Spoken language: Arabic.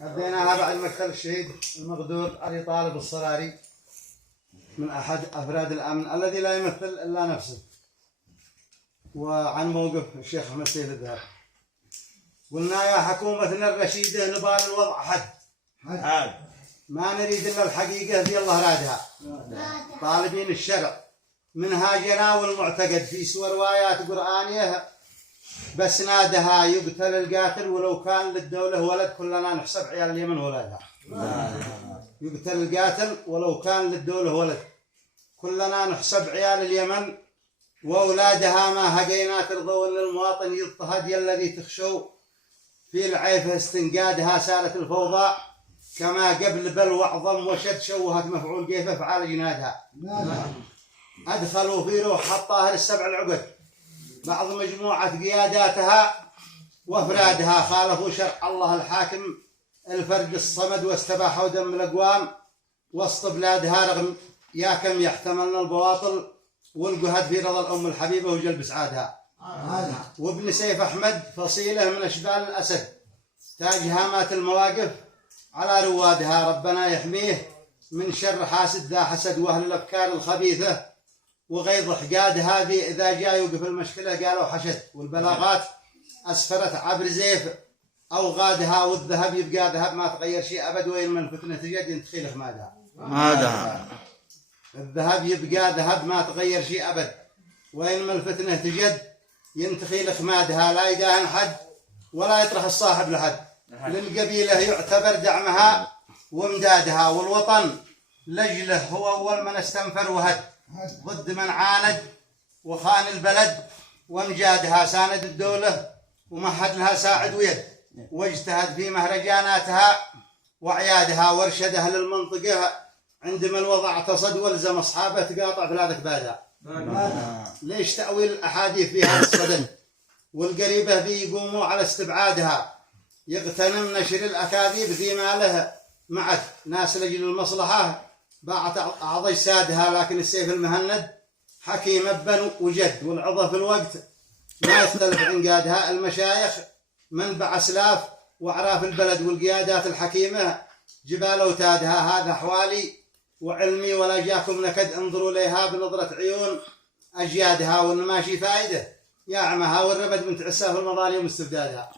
أديناها بعد مقتل الشهيد المغدور علي طالب الصراري من أحد أفراد الأمن الذي لا يمثل إلا نفسه، وعن موقف الشيخ أحمد سيف الذهب. قلنا يا حكومتنا الرشيدة نبال الوضع حد ما نريد إلا الحقيقة ذي الله رادها، طالبين الشرع منهاجنا والمعتقد في سور روايات قرآنية، بس نادها يقتل القاتل ولو كان للدولة ولد، كلنا نحسب عيال اليمن ولادها. يقتل القاتل ولو كان للدولة ولد، كلنا نحسب عيال اليمن وأولادها. ما هقينا ترضون للمواطن يضطهد، الذي تخشوا في العيفة استنقادها سالت الفوضى، كما قبل بل وعظم وشد شوهت مفعول كيف فعال جنادها. أدخلوا في روح الطاهر السبع العقد بعض مجموعة قياداتها وافرادها، خالفوا شرع الله الحاكم الفرد الصمد، واستباحوا دم الأقوام وسط بلادها، رغم يا كم يحتملن البواطل والجهد في رضا الأم الحبيبة وجلب سعادها. وابن سيف أحمد فصيلة من أشبال الأسد، تاج هامات المواقف على روادها، ربنا يحميه من شر حاسد ذا حسد وأهل الأفكار الخبيثة وغيظ حقاد. هذه إذا جاء يوقف المشكلة قالوا حشد، والبلاغات أسفرت عبر زيف أو غادها، والذهب يبقى ذهب ما تغير شيء أبد، وين من فتنة تجد ينتخي لخمادها. الذهب يبقى ذهب ما تغير شيء أبد، وين من الفتنة تجد ينتخي لخمادها. لا يداهن حد ولا يطرح الصاحب لحد، للقبيلة يعتبر دعمها وامدادها، والوطن لجله هو أول من استنفر وهد، ضد من عاند وخان البلد وامجادها. ساند الدولة ومهد لها ساعد ويد، واجتهد في مهرجاناتها وعيادها، وارشد أهل المنطقة عندما الوضع تصد، والزم أصحابه تقاطع ثلاثة كبادها. ليش تأويل الأحاديث في هذا الصدد والقريبة ذي يقوموا على استبعادها، يغتنم نشر الأكاذيب ذي ماله معت ناس لجل المصلحة باعت أعضى أجسادها. لكن السيف المهند حكيم ابن وجد، والعظة في الوقت ما يختلف عنقادها. المشايخ منبع أسلاف وأعراف البلد، والقيادات الحكيمة جبال أوتادها. هذا حوالي وعلمي ولا جاكم نكد، انظروا ليها بنظرة عيون أجيادها، والماشي فائدة يا عمها، والرمد بنت عساف المظالم واستبدادها.